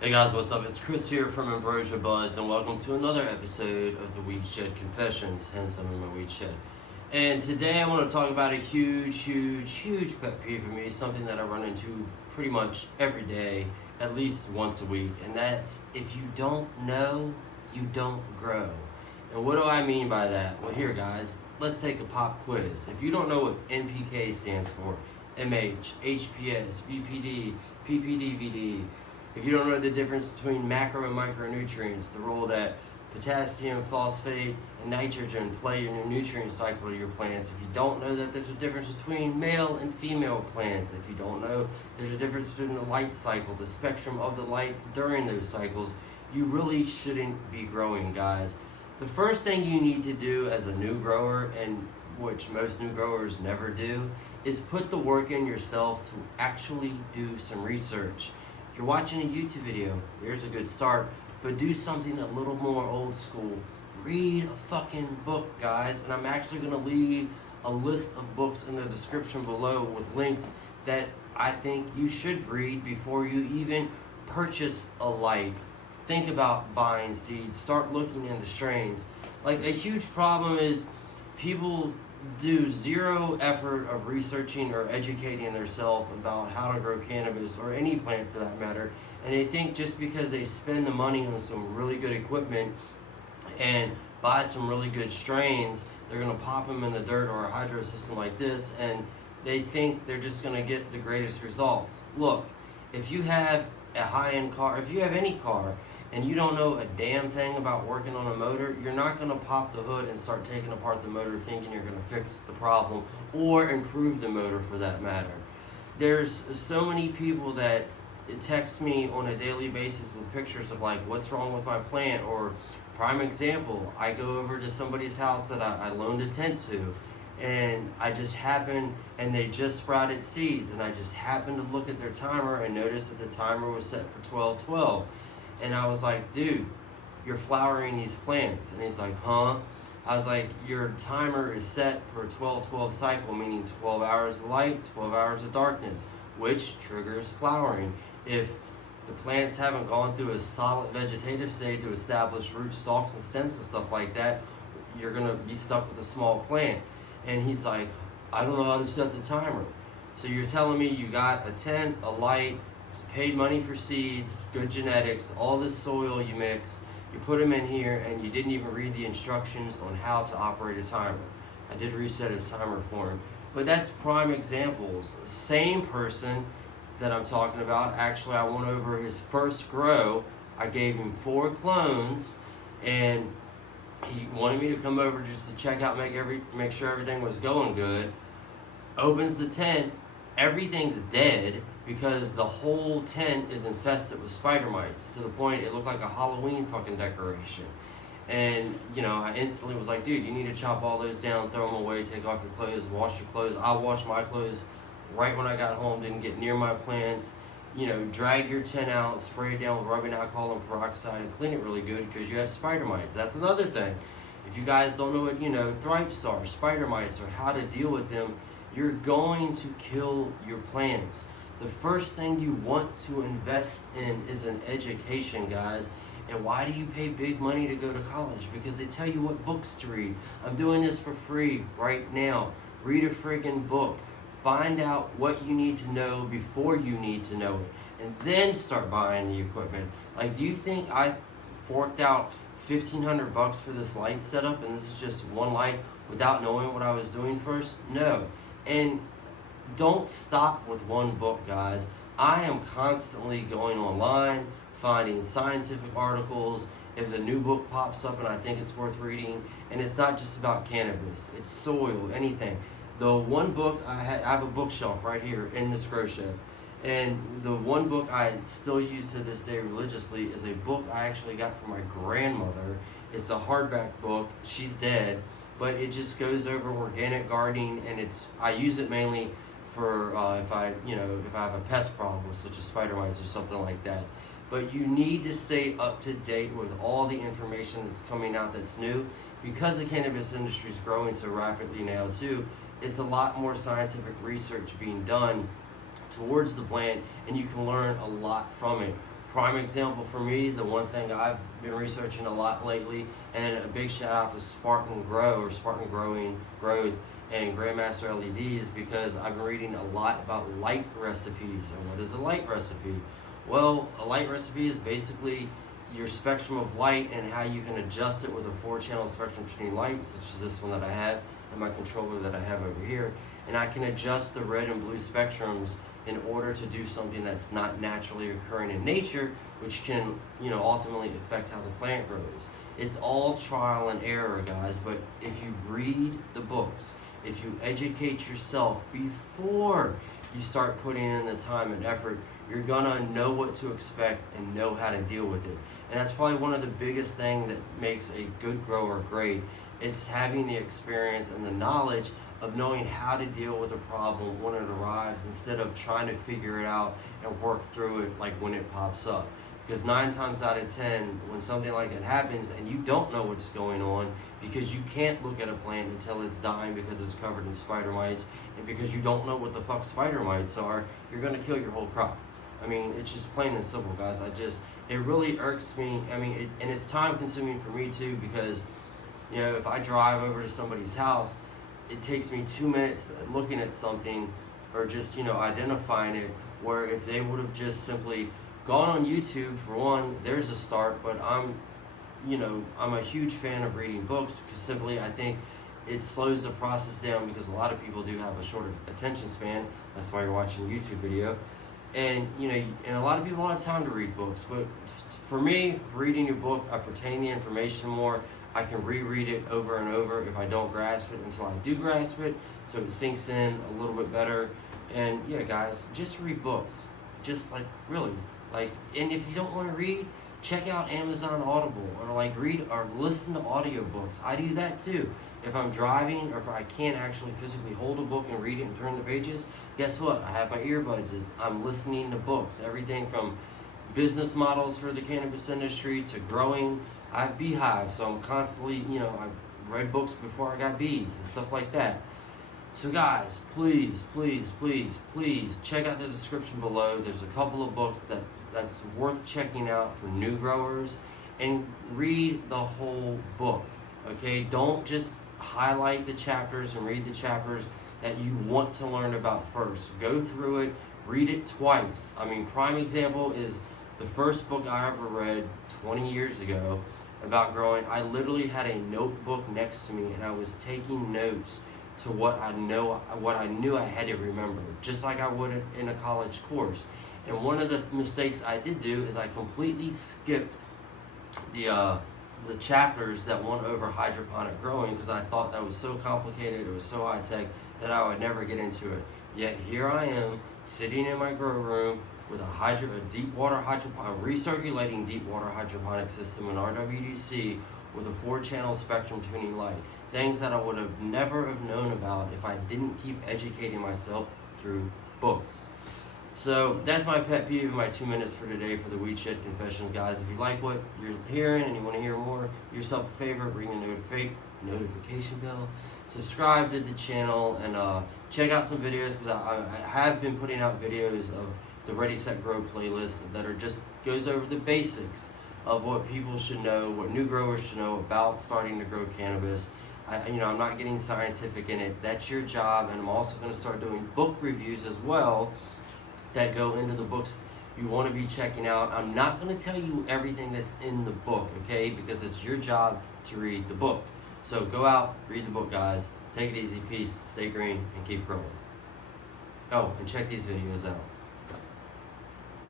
Hey guys, what's up? It's Chris here from Ambrosia Buds, and welcome to another episode of the Weed Shed Confessions, hence I'm in my weed shed. And today I want to talk about a huge pet peeve for me, something that I run into pretty much every day, at least once a week, and that's if you don't know, you don't grow. And what do I mean by that? Well, here guys, let's take a pop quiz. If you don't know what NPK stands for, MH, HPS, VPD, PPDVD, if you don't know the difference between macro and micronutrients, the role that potassium, phosphate, and nitrogen play in your nutrient cycle of your plants, if you don't know that there's a difference between male and female plants, if you don't know there's a difference between the light cycle, the spectrum of the light during those cycles, you really shouldn't be growing, guys. The first thing you need to do as a new grower, and which most new growers never do, is put the work in yourself to actually do some research. You're watching a YouTube video, here's a good start, but do something a little more old school. Read a fucking book, guys, and I'm actually going to leave a list of books in the description below with links that I think you should read before you even purchase a light. Think about buying seeds, start looking into strains. Like, a huge problem is people do zero effort of researching or educating themselves about how to grow cannabis or any plant for that matter, and they think just because they spend the money on some really good equipment and buy some really good strains, they're going to pop them in the dirt or a hydro system like this, and they think they're just going to get the greatest results. Look, if you have a high-end car, if you have any car, and you don't know a damn thing about working on a motor, you're not going to pop the hood and start taking apart the motor thinking you're going to fix the problem or improve the motor for that matter. There's so many people that text me on a daily basis with pictures of like, what's wrong with my plant? Or prime example, I go over to somebody's house that I loaned a tent to, and I just happened, and they just sprouted seeds, and I just happened to look at their timer and notice that the timer was set for 12:12. And I was like, dude, you're flowering these plants. And he's like, huh? I was like, your timer is set for a 12-12 cycle, meaning 12 hours of light, 12 hours of darkness, which triggers flowering. If the plants haven't gone through a solid vegetative state to establish root stalks and stems and stuff like that, you're going to be stuck with a small plant. And he's like, I don't know how to set the timer. So you're telling me you got a tent, a light, paid money for seeds, good genetics, all this soil you mix, you put them in here, and you didn't even read the instructions on how to operate a timer. I did reset his timer for him. But that's prime examples. Same person that I'm talking about, actually I went over his first grow, I gave him 4 clones, and he wanted me to come over just to check out, make sure everything was going good. Opens the tent, everything's dead, because the whole tent is infested with spider mites to the point it looked like a Halloween fucking decoration. And, you know, I instantly was like, dude, you need to chop all those down, throw them away, take off your clothes, wash your clothes. I washed my clothes right when I got home, didn't get near my plants. You know, drag your tent out, spray it down with rubbing alcohol and peroxide, and clean it really good because you have spider mites. That's another thing. If you guys don't know what, thripes are, spider mites, or how to deal with them, you're going to kill your plants. The first thing you want to invest in is an education, guys. And why do you pay big money to go to college? Because they tell you what books to read. I'm doing this for free right now. Read a friggin' book. Find out what you need to know before you need to know it. And then start buying the equipment. Like, do you think I forked out $1,500 for this light setup and this is just one light without knowing what I was doing first? No. And don't stop with one book, guys. I am constantly going online, finding scientific articles. If the new book pops up and I think it's worth reading, and it's not just about cannabis, it's soil, anything. The one book, I have a bookshelf right here in this grow shed, and the one book I still use to this day religiously is a book I actually got from my grandmother. It's a hardback book. She's dead, but it just goes over organic gardening, and I use it mainly for if I have a pest problem, such as spider mites or something like that. But you need to stay up to date with all the information that's coming out that's new, because the cannabis industry is growing so rapidly now too. It's a lot more scientific research being done towards the plant, and you can learn a lot from it. Prime example for me, the one thing I've been researching a lot lately, and a big shout out to Spartan Grow or Spartan Growth and Grandmaster LEDs, because I've been reading a lot about light recipes. And what is a light recipe? Well, a light recipe is basically your spectrum of light and how you can adjust it with a 4-channel spectrum between lights, such as this one that I have and my controller that I have over here. And I can adjust the red and blue spectrums in order to do something that's not naturally occurring in nature, which can, ultimately affect how the plant grows. It's all trial and error, guys, but if you read the books, if you educate yourself before you start putting in the time and effort, you're gonna know what to expect and know how to deal with it. And that's probably one of the biggest things that makes a good grower great. It's having the experience and the knowledge of knowing how to deal with a problem when it arrives, instead of trying to figure it out and work through it like when it pops up. Because 9 times out of 10, when something like that happens and you don't know what's going on, because you can't look at a plant until it's dying because it's covered in spider mites, and because you don't know what the fuck spider mites are, you're gonna kill your whole crop. I mean, it's just plain and simple, guys. It really irks me. I mean, and it's time consuming for me too, because, if I drive over to somebody's house, it takes me 2 minutes looking at something or just, identifying it, where if they would have just simply gone on YouTube, for one, there's a start, but I'm a huge fan of reading books, because simply I think it slows the process down, because a lot of people do have a short attention span. That's why you're watching a YouTube video. And, and a lot of people don't have time to read books, but for me, reading a book, I retain the information more. I can reread it over and over if I don't grasp it until I do grasp it, so it sinks in a little bit better. And yeah, guys, just read books. Just really. And if you don't want to read, check out Amazon Audible, or read or listen to audiobooks. I do that too. If I'm driving, or if I can't actually physically hold a book and read it and turn the pages, guess what? I have my earbuds. I'm listening to books. Everything from business models for the cannabis industry to growing. I have beehives, so I'm constantly, I've read books before I got bees and stuff like that. So guys, please, please, please, please check out the description below. There's a couple of books that's worth checking out for new growers, and read the whole book, okay? Don't just highlight the chapters and read the chapters that you want to learn about first. Go through it, read it twice. I mean, prime example is the first book I ever read 20 years ago about growing. I literally had a notebook next to me, and I was taking notes to what I knew I had to remember, just like I would in a college course. And one of the mistakes I did do is I completely skipped the chapters that went over hydroponic growing, because I thought that was so complicated, it was so high tech, that I would never get into it. Yet here I am, sitting in my grow room with a deep water hydroponic, recirculating deep water hydroponic system in RWDC with a 4-channel spectrum tuning light. Things that I would have never have known about if I didn't keep educating myself through books. So that's my pet peeve, my 2 minutes for today for the Weed Shed Confessions, guys. If you like what you're hearing and you want to hear more, do yourself a favor, ring the notification bell, subscribe to the channel, and check out some videos, because I have been putting out videos of the Ready Set Grow playlist that goes over the basics of what people should know, what new growers should know about starting to grow cannabis. I'm not getting scientific in it. That's your job, and I'm also going to start doing book reviews as well that go into the books you want to be checking out. I'm not going to tell you everything that's in the book, okay? Because it's your job to read the book. So go out, read the book, guys. Take it easy, peace, stay green, and keep growing. Oh, and check these videos out.